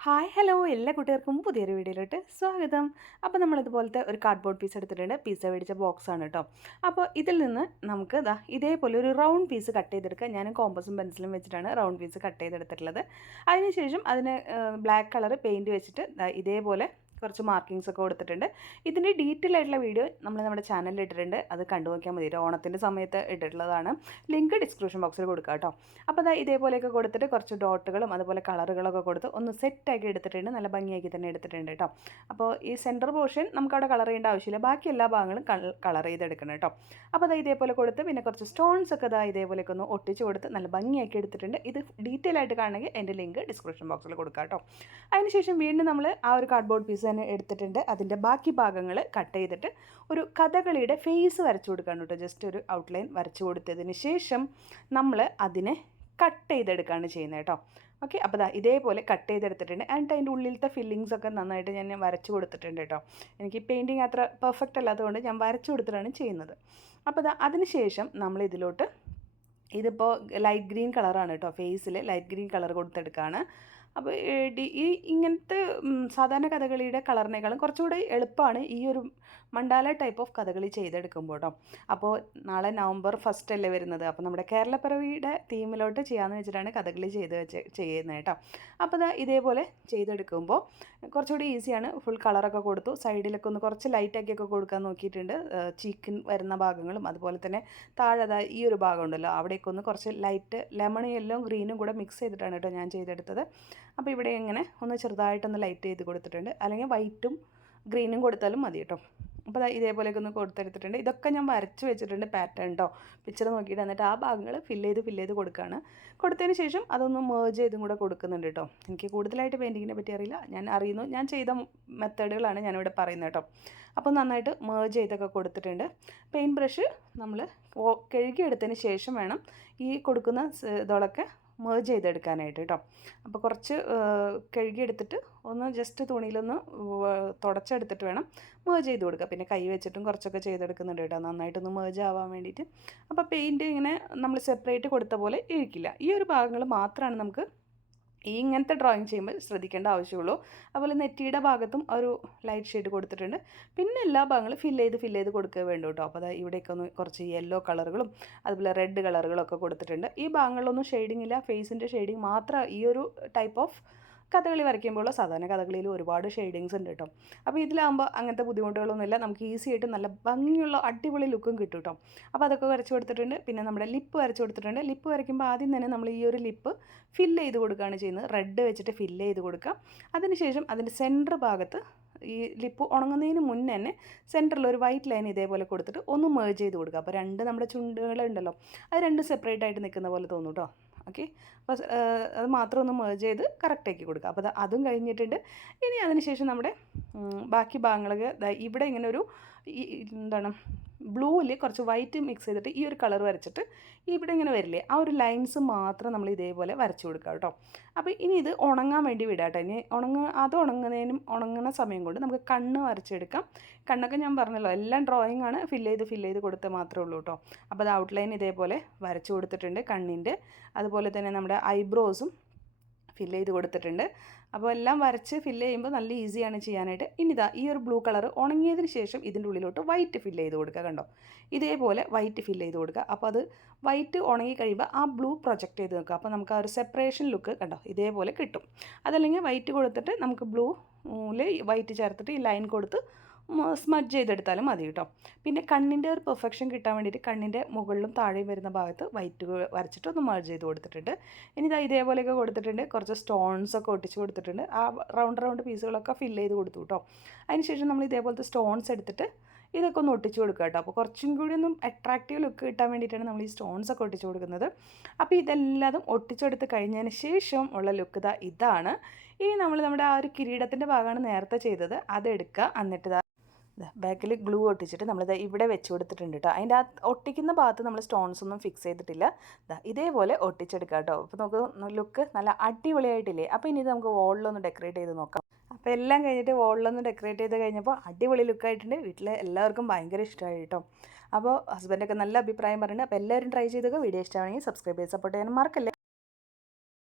Hi hello എല്ലാ കുട്ടികൾക്കും പുതിയൊരു വീഡിയോയിലോട്ട് സ്വാഗതം. അപ്പോൾ നമ്മളിതുപോലത്തെ ഒരു കാർഡ്ബോർഡ് പീസ് എടുത്തിട്ടുണ്ട്. പിസ്സ മേടിച്ച ബോക്സാണ് കേട്ടോ. അപ്പോൾ ഇതിൽ നിന്ന് നമുക്ക് ഇതേപോലെ ഒരു റൗണ്ട് പീസ് കട്ട് ചെയ്തെടുക്കാം. ഞാൻ കോമ്പസും പെൻസിലും വെച്ചിട്ടാണ് റൗണ്ട് പീസ് കട്ട് ചെയ്തെടുത്തിട്ടുള്ളത്. അതിനുശേഷം അതിന് ബ്ലാക്ക് കളർ പെയിൻറ്റ് വെച്ചിട്ട് ഇതേപോലെ കുറച്ച് മാർക്കിങ്സ് ഒക്കെ കൊടുത്തിട്ടുണ്ട്. ഇതിൻ്റെ ഡീറ്റെയിൽ ആയിട്ടുള്ള വീഡിയോ നമ്മുടെ ചാനലിൽ ഇട്ടിട്ടുണ്ട്. അത് കണ്ടു നോക്കിയാൽ മതി. ഓണത്തിൻ്റെ സമയത്ത് ഇട്ടിട്ടുള്ളതാണ്. ലിങ്ക് ഡിസ്ക്രിപ്ഷൻ ബോക്സിൽ കൊടുക്കാം കേട്ടോ. അപ്പോൾ ഇതേപോലെയൊക്കെ കൊടുത്തിട്ട് കുറച്ച് ഡോട്ടുകളും അതുപോലെ കളറുകളൊക്കെ കൊടുത്ത് ഒന്ന് സെറ്റാക്കി എടുത്തിട്ടുണ്ട്. നല്ല ഭംഗിയാക്കി തന്നെ എടുത്തിട്ടുണ്ട് കേട്ടോ. അപ്പോൾ ഈ സെൻറ്റർ പോർഷൻ നമുക്കവിടെ കളർ ചെയ്യേണ്ട ആവശ്യമില്ല. ബാക്കി എല്ലാ ഭാഗങ്ങളും കളർ ചെയ്തെടുക്കണം കേട്ടോ. അപ്പോൾ ഇതേപോലെ കൊടുത്ത് പിന്നെ കുറച്ച് സ്റ്റോൺസ് ഒക്കെ ഇതേപോലെയൊക്കെ ഒന്ന് ഒട്ടിച്ച് കൊടുത്ത് നല്ല ഭംഗിയാക്കി എടുത്തിട്ടുണ്ട്. ഇത് ഡീറ്റെയിൽ ആയിട്ട് കാണണമെങ്കിൽ എൻ്റെ ലിങ്ക് ഡിസ്ക്രിപ്ഷൻ ബോക്സിൽ കൊടുക്കാം കേട്ടോ. അതിനുശേഷം വീണ്ടും നമ്മൾ ആ ഒരു കാർഡ്ബോർഡ് പീസ് തന്നെ എടുത്തിട്ടുണ്ട്. അതിൻ്റെ ബാക്കി ഭാഗങ്ങൾ കട്ട് ചെയ്തിട്ട് ഒരു കഥകളിയുടെ ഫേസ് വരച്ചു കൊടുക്കുകയാണ് കേട്ടോ. ജസ്റ്റ് ഒരു ഔട്ട്ലൈൻ വരച്ചു കൊടുത്തതിന് ശേഷം നമ്മൾ അതിനെ കട്ട് ചെയ്തെടുക്കുകയാണ് ചെയ്യുന്നത് കേട്ടോ. ഓക്കെ, അപ്പോൾ ഇതേപോലെ കട്ട് ചെയ്തെടുത്തിട്ടുണ്ട്. ആൻഡ് അതിൻ്റെ ഉള്ളിലത്തെ ഫില്ലിങ്സ് ഒക്കെ നന്നായിട്ട് ഞാൻ വരച്ചു കൊടുത്തിട്ടുണ്ട് കേട്ടോ. എനിക്ക് പെയിൻറ്റിങ് അത്ര പെർഫെക്റ്റ് അല്ലാത്തതുകൊണ്ട് ഞാൻ വരച്ചു കൊടുത്തിട്ടാണ് ചെയ്യുന്നത്. അപ്പോൾ അതിന് ശേഷം നമ്മൾ ഇതിപ്പോൾ ലൈറ്റ് ഗ്രീൻ കളറാണ് കേട്ടോ. ഫേസിൽ ലൈറ്റ് ഗ്രീൻ കളർ കൊടുത്തെടുക്കുകയാണ്. അപ്പോൾ ഇങ്ങനത്തെ സാധാരണ കഥകളിയുടെ കളറിനേക്കാളും കുറച്ചുകൂടി എളുപ്പമാണ് ഈ ഒരു മണ്ടാല ടൈപ്പ് ഓഫ് കഥകളി ചെയ്തെടുക്കുമ്പോൾ കേട്ടോ. അപ്പോൾ നാളെ നവംബർ 1 അല്ലേ വരുന്നത്. അപ്പോൾ നമ്മുടെ കേരളപ്പിറവിയുടെ തീമിലോട്ട് ചെയ്യാമെന്ന് വെച്ചിട്ടാണ് കഥകളി ചെയ്യുന്നത് കേട്ടോ. അപ്പോൾ ഇതേപോലെ ചെയ്തെടുക്കുമ്പോൾ കുറച്ചുകൂടി ഈസിയാണ്. ഫുൾ കളറൊക്കെ കൊടുത്തു. സൈഡിലൊക്കെ ഒന്ന് കുറച്ച് ലൈറ്റാക്കിയൊക്കെ കൊടുക്കാൻ നോക്കിയിട്ടുണ്ട്. ചീക്കിൻ വരുന്ന ഭാഗങ്ങളും അതുപോലെ തന്നെ താഴെ ഈ ഒരു ഭാഗം ഉണ്ടല്ലോ, അവിടേക്ക് ഒന്ന് കുറച്ച് ലൈറ്റ് ലെമൺ യെല്ലോയും ഗ്രീനും കൂടെ മിക്സ് ചെയ്തിട്ടാണ് കേട്ടോ ഞാൻ ചെയ്തെടുത്തത്. അപ്പോൾ ഇവിടെ ഇങ്ങനെ ഒന്ന് ചെറുതായിട്ടൊന്ന് ലൈറ്റ് ചെയ്ത് കൊടുത്തിട്ടുണ്ട്. അല്ലെങ്കിൽ വൈറ്റും ഗ്രീനും കൊടുത്താലും മതി കേട്ടോ. അപ്പോൾ ഇതേപോലെയൊക്കെ ഒന്ന് കൊടുത്തെടുത്തിട്ടുണ്ട്. ഇതൊക്കെ ഞാൻ വരച്ച് വെച്ചിട്ടുണ്ട് പാറ്റേൺ കേട്ടോ. പിക്ചർ നോക്കിയിട്ട് എന്നിട്ട് ആ ഭാഗങ്ങൾ ഫില്ല് ചെയ്ത് കൊടുക്കുകയാണ്. കൊടുത്തതിന് ശേഷം അതൊന്ന് മേർജ് ചെയ്തും കൂടെ കൊടുക്കുന്നുണ്ട് കേട്ടോ. എനിക്ക് കൂടുതലായിട്ട് പെയിൻറ്റിങ്ങിനെ പറ്റി അറിയില്ല. ഞാൻ ചെയ്ത മെത്തേഡുകളാണ് ഞാനിവിടെ പറയുന്നത് കേട്ടോ. അപ്പോൾ നന്നായിട്ട് മേർജ് ചെയ്തൊക്കെ കൊടുത്തിട്ടുണ്ട്. പെയിൻറ്റ് ബ്രഷ് നമ്മൾ കഴുകിയെടുത്തതിന് ശേഷം വേണം ഈ കൊടുക്കുന്ന ഇതോളൊക്കെ മേർജ് ചെയ്തെടുക്കാനായിട്ട് കേട്ടോ. അപ്പോൾ കുറച്ച് കഴുകിയെടുത്തിട്ട് ഒന്ന് ജസ്റ്റ് തുണിയിലൊന്ന് തുടച്ചെടുത്തിട്ട് വേണം മേർജ് ചെയ്ത് കൊടുക്കുക. പിന്നെ കൈ വെച്ചിട്ടും കുറച്ചൊക്കെ ചെയ്തെടുക്കുന്നുണ്ട് കേട്ടോ, നന്നായിട്ടൊന്ന് മേർജ് ആവാൻ വേണ്ടിയിട്ട്. അപ്പോൾ പെയിൻറ്റ് ഇങ്ങനെ നമ്മൾ സെപ്പറേറ്റ് കൊടുത്ത പോലെ ഇരിക്കില്ല. ഈ ഒരു ഭാഗങ്ങൾ മാത്രമാണ് നമുക്ക് ഇങ്ങനത്തെ ഡ്രോയിങ് ചെയ്യുമ്പോൾ ശ്രദ്ധിക്കേണ്ട ആവശ്യമുള്ളൂ. അതുപോലെ നെറ്റിയുടെ ഭാഗത്തും ഒരു ലൈറ്റ് ഷെയ്ഡ് കൊടുത്തിട്ടുണ്ട്. പിന്നെ എല്ലാ ഭാഗങ്ങളും ഫില്ല് ചെയ്ത് കൊടുക്കുക വേണ്ടു കേട്ടോ. അപ്പോൾ ഇവിടെയൊക്കെ ഒന്ന് കുറച്ച് യെല്ലോ കളറുകളും അതുപോലെ റെഡ് കളറുകളൊക്കെ കൊടുത്തിട്ടുണ്ട്. ഈ ഭാഗങ്ങളിലൊന്നും ഷെയ്ഡിങ് ഇല്ല. ഫേസിൻ്റെ ഷെയ്ഡിങ് മാത്രം ഈ ഒരു ടൈപ്പ് ഓഫ് കഥകളി വരയ്ക്കുമ്പോൾ സാധാരണ കഥകളിയിൽ ഒരുപാട് ഷെയ്ഡിങ്സ് ഉണ്ട് കേട്ടോ. അപ്പോൾ ഇതിലാകുമ്പോൾ അങ്ങനത്തെ ബുദ്ധിമുട്ടുകളൊന്നുമില്ല. നമുക്ക് ഈസി ആയിട്ട് നല്ല ഭംഗിയുള്ള അടിപൊളി ലുക്കും കിട്ടും കേട്ടോ. അപ്പോൾ അതൊക്കെ വരച്ച് കൊടുത്തിട്ടുണ്ട്. പിന്നെ നമ്മുടെ ലിപ്പ് വരച്ച് കൊടുത്തിട്ടുണ്ട്. ലിപ്പ് വരയ്ക്കുമ്പോൾ ആദ്യം തന്നെ നമ്മൾ ഈ ഒരു ലിപ്പ് ഫില്ല് ചെയ്ത് കൊടുക്കുകയാണ് ചെയ്യുന്നത്. റെഡ് വെച്ചിട്ട് ഫില്ല് ചെയ്ത് കൊടുക്കുക. അതിനുശേഷം അതിൻ്റെ സെൻറ്റർ ഭാഗത്ത് ഈ ലിപ്പ് ഉണങ്ങുന്നതിന് മുന്നേ തന്നെ സെൻറ്ററിൽ ഒരു വൈറ്റ് ലൈൻ ഇതേപോലെ കൊടുത്തിട്ട് ഒന്ന് മേർജ് ചെയ്ത് കൊടുക്കുക. അപ്പോൾ നമ്മുടെ ചുണ്ടുകളുണ്ടല്ലോ, അത് രണ്ടും സെപ്പറേറ്റ് ആയിട്ട് നിൽക്കുന്ന പോലെ തോന്നും കേട്ടോ. ഓക്കെ, അപ്പോൾ അത് മാത്രം ഒന്ന് മേർജ് ചെയ്ത് കറക്റ്റാക്കി കൊടുക്കുക. അപ്പോൾ അതും കഴിഞ്ഞിട്ടുണ്ട്. ഇനി അതിനുശേഷം നമ്മുടെ ബാക്കി ഭാഗങ്ങളൊക്കെ ഇവിടെ ഇങ്ങനെ ഒരു ബ്ലൂവിൽ കുറച്ച് വൈറ്റ് മിക്സ് ചെയ്തിട്ട് ഈ ഒരു കളർ വരച്ചിട്ട് ഇവിടെ ഇങ്ങനെ വരില്ലേ, ആ ഒരു ലൈൻസ് മാത്രം നമ്മൾ ഇതേപോലെ വരച്ചു കൊടുക്കുക കേട്ടോ. അപ്പോൾ ഇനി ഇത് ഉണങ്ങാൻ വേണ്ടി വിടാം കേട്ടോ. ഇനി ഉണങ്ങുന്ന സമയം കൊണ്ട് നമുക്ക് കണ്ണ് വരച്ചെടുക്കാം. കണ്ണൊക്കെ ഞാൻ പറഞ്ഞല്ലോ, എല്ലാം ഡ്രോയിങ് ആണ്. ഫില്ല് ചെയ്ത് കൊടുത്താൽ മാത്രമേ ഉള്ളൂ കേട്ടോ. അപ്പോൾ അത് ഔട്ട്ലൈൻ ഇതേപോലെ വരച്ചു കൊടുത്തിട്ടുണ്ട് കണ്ണിൻ്റെ. അതുപോലെ തന്നെ നമ്മുടെ ഐബ്രോസും ഫില്ല് ചെയ്ത് കൊടുത്തിട്ടുണ്ട്. അപ്പോൾ എല്ലാം വരച്ച് ഫില്ല് ചെയ്യുമ്പോൾ നല്ല ഈസിയാണ് ചെയ്യാനായിട്ട്. ഇനി ഈ ഒരു ബ്ലൂ കളർ ഉണങ്ങിയതിന് ശേഷം ഇതിൻ്റെ ഉള്ളിലോട്ട് വൈറ്റ് ഫില്ല് ചെയ്ത് കൊടുക്കുക. കണ്ടോ, ഇതേപോലെ വൈറ്റ് ഫില്ല് ചെയ്ത് കൊടുക്കുക. അപ്പോൾ അത് വൈറ്റ് ഉണങ്ങി കഴിയുമ്പോൾ ആ ബ്ലൂ പ്രൊജക്റ്റ് ചെയ്ത് നോക്കുക. അപ്പോൾ നമുക്ക് ആ ഒരു സെപ്പറേഷൻ ലുക്ക് കണ്ടോ ഇതേപോലെ കിട്ടും. അതല്ലെങ്കിൽ വൈറ്റ് കൊടുത്തിട്ട് നമുക്ക് ബ്ലൂവിൽ വൈറ്റ് ചേർത്തിട്ട് ഈ ലൈൻ കൊടുത്ത് സ്മഡ്ജ് ചെയ്തെടുത്താലും മതി കേട്ടോ. പിന്നെ കണ്ണിൻ്റെ ഒരു പെർഫെക്ഷൻ കിട്ടാൻ വേണ്ടിയിട്ട് കണ്ണിൻ്റെ മുകളിലും താഴെയും വരുന്ന ഭാഗത്ത് വൈറ്റ് വരച്ചിട്ട് ഒന്ന് മർജ് ചെയ്ത് കൊടുത്തിട്ടുണ്ട്. ഇനി ഇതേപോലെയൊക്കെ കൊടുത്തിട്ടുണ്ട്. കുറച്ച് സ്റ്റോൺസൊക്കെ ഒട്ടിച്ച് കൊടുത്തിട്ടുണ്ട്. ആ റൗണ്ട് പീസുകളൊക്കെ ഫില്ല് ചെയ്ത് കൊടുത്തു കേട്ടോ. അതിനുശേഷം നമ്മൾ ഇതേപോലത്തെ സ്റ്റോൺസ് എടുത്തിട്ട് ഇതൊക്കെ ഒന്ന് ഒട്ടിച്ച് കൊടുക്കുക കേട്ടോ. അപ്പോൾ കുറച്ചും കൂടി ഒന്നും അട്രാക്റ്റീവ് ലുക്ക് കിട്ടാൻ വേണ്ടിയിട്ടാണ് നമ്മൾ ഈ സ്റ്റോൺസൊക്കെ ഒട്ടിച്ച് കൊടുക്കുന്നത്. അപ്പോൾ ഇതെല്ലാതും ഒട്ടിച്ചെടുത്ത് കഴിഞ്ഞതിന് ശേഷം ഉള്ള ലുക്ക് ഇതാണ്. ഇനി നമ്മുടെ ആ ഒരു കിരീടത്തിൻ്റെ ഭാഗമാണ് നേരത്തെ ചെയ്തത്, അതെടുക്കുക. എന്നിട്ട് ബാക്കിൽ ഗ്ലൂ ഒട്ടിച്ചിട്ട് നമ്മളിത് ഇവിടെ വെച്ച് കൊടുത്തിട്ടുണ്ട് കേട്ടോ. അതിൻ്റെ ആ ഒട്ടിക്കുന്ന ഭാഗത്ത് നമ്മൾ സ്റ്റോൺസ് ഒന്നും ഫിക്സ് ചെയ്തിട്ടില്ല. ഇതേപോലെ ഒട്ടിച്ചെടുക്കുക കേട്ടോ. അപ്പോൾ നമുക്ക് ലുക്ക് നല്ല അടിപൊളിയായിട്ടില്ലേ. അപ്പോൾ ഇനി ഇത് നമുക്ക് വോളിലൊന്ന് ഡെക്കറേറ്റ് ചെയ്ത് നോക്കാം. അപ്പോൾ എല്ലാം കഴിഞ്ഞിട്ട് വോളിലൊന്ന് ഡെക്കറേറ്റ് ചെയ്ത് കഴിഞ്ഞപ്പോൾ അടിപൊളി ലുക്കായിട്ടുണ്ട്. വീട്ടിൽ എല്ലാവർക്കും ഭയങ്കര ഇഷ്ടമായി കേട്ടോ. അപ്പോൾ ഹസ്ബൻഡൊക്കെ നല്ല അഭിപ്രായം പറയുന്നത്. അപ്പോൾ എല്ലാവരും ട്രൈ ചെയ്തൊക്കെ വീഡിയോ ഇഷ്ടമാണെങ്കിൽ സബ്സ്ക്രൈബ് ചെയ്ത് സപ്പോർട്ട് ചെയ്യാൻ മറക്കല്ലേ.